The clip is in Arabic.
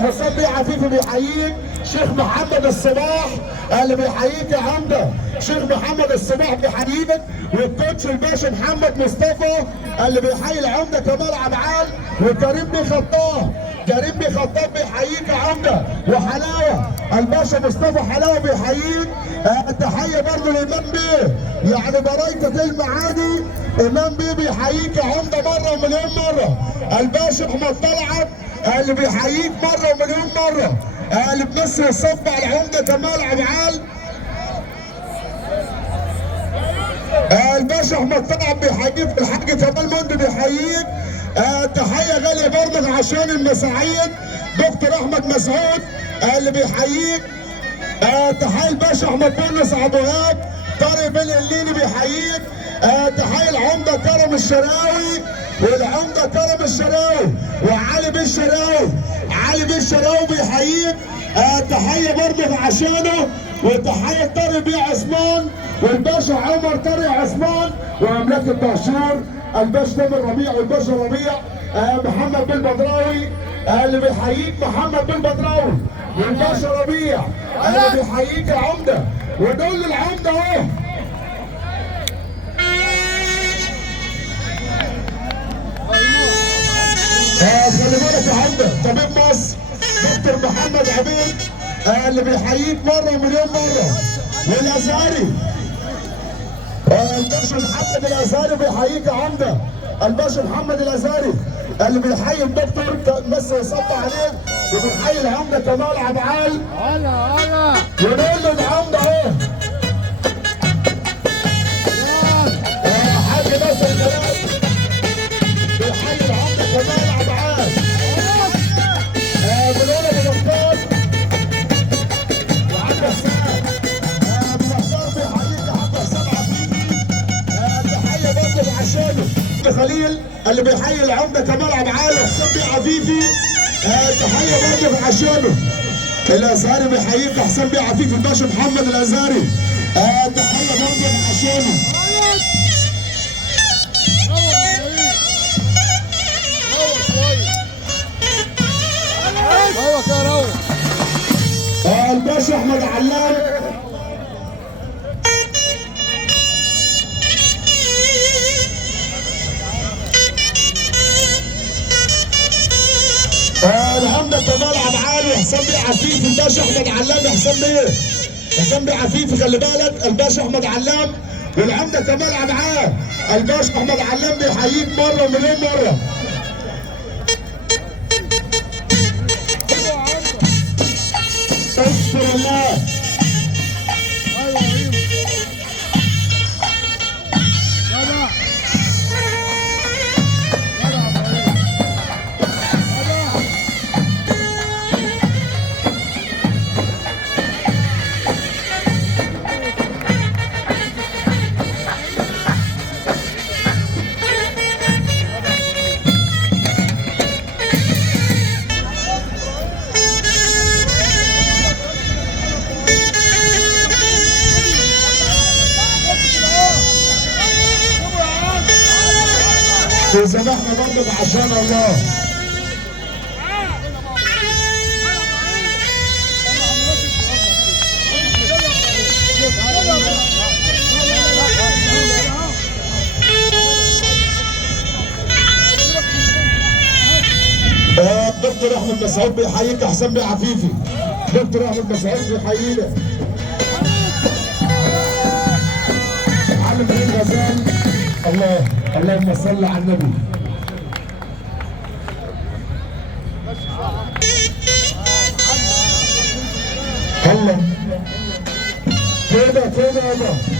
حسام بيه عفيفي بيحييك. شيخ محمد الصباح اللي بيحييك يا عمده. شيخ محمد الصباح بيحييك، والكوتش الباشا محمد مصطفى اللي بيحيي العمده كمال عبعال، وكريم بيه خطاب. كريم بيه خطاب بيحييك يا عمده، وحلاوه الباشا مصطفى حلاوه بيحييك. تحيه برضه لامام بيه يعني برايكه المعادي. امام بيه بيحييك يا عمده مره ومليون مره. الباشا احمد طلعت اللي بيحييك مره ومليون مره، اللي بيمثل الصف على العمده كمال عبعال. الباشا احمد طلعت بيحييك، الحاج كمال مندي بيحييك. تحيه غاليه برضك عشان المساعيد دكتور احمد مسعود اللي بيحييك. تحيه الباشا احمد بونس ابو وهاب. طارق بن الليلي بيحييك. تحيه العمده كرم الشراوي، والعمده كرم الشراوي، وعلي بن الشراوي. علي بن الشراوي بيحييك. تحيه برضه عشانه، وتحيه طارق بيه عثمان، والباشا عمر طارق عثمان، ومملكه دهشور الباشا تامر ربيع، والباشا ربيع. محمد بن بدراوي اللي بيحييك. محمد بن بدراوي والباشا ربيع اللي بيحييك يا عمده. ودول العمده اهو. خلي بالك يا عمده طبيب مصر دكتور محمد عبيد اللي بيحييك مره ومليون مره. والازهري الباشا محمد الازهري بيحييك يا عمده. الباشا محمد الازهري اللي بيحيي الدكتور بس يصب عليه، وبيحيي العمده كمال عبعال. ونقول له العمده اهو حاج ناصر جلال بيحيي العمده كمال عبعال. بنقول ابو بكار وعم حسام. ابو بكار بيحييك يا عم حسام عفيفي. تحيه برضه عشانه خليل اللي بيحيي العمده كمال عبعال وحسام بيه عفيفي. تحيه برضه عشانه. الازهري بيحييك حسام بيه عفيفي، الباشا محمد الازهري. تحيه برضه عشانه. الباشا احمد علام. العمده كمال عبعال وحسام بيه عفيفي. الباشا احمد علام حسام بيه. حسام بيه عفيفي خلي بالك. الباشا احمد علام والعمده كمال عبعال. الباشا احمد علام بيحييك مره ومليون مره. استغفر الله. وسامحنا برضه عشان الله. دكتور احمد مسعود بيحييك حسام بيه عفيفي. دكتور احمد مسعود بيحيينا. علي بن غزال. الله اللهم صل على النبي. الله كده كده يابا.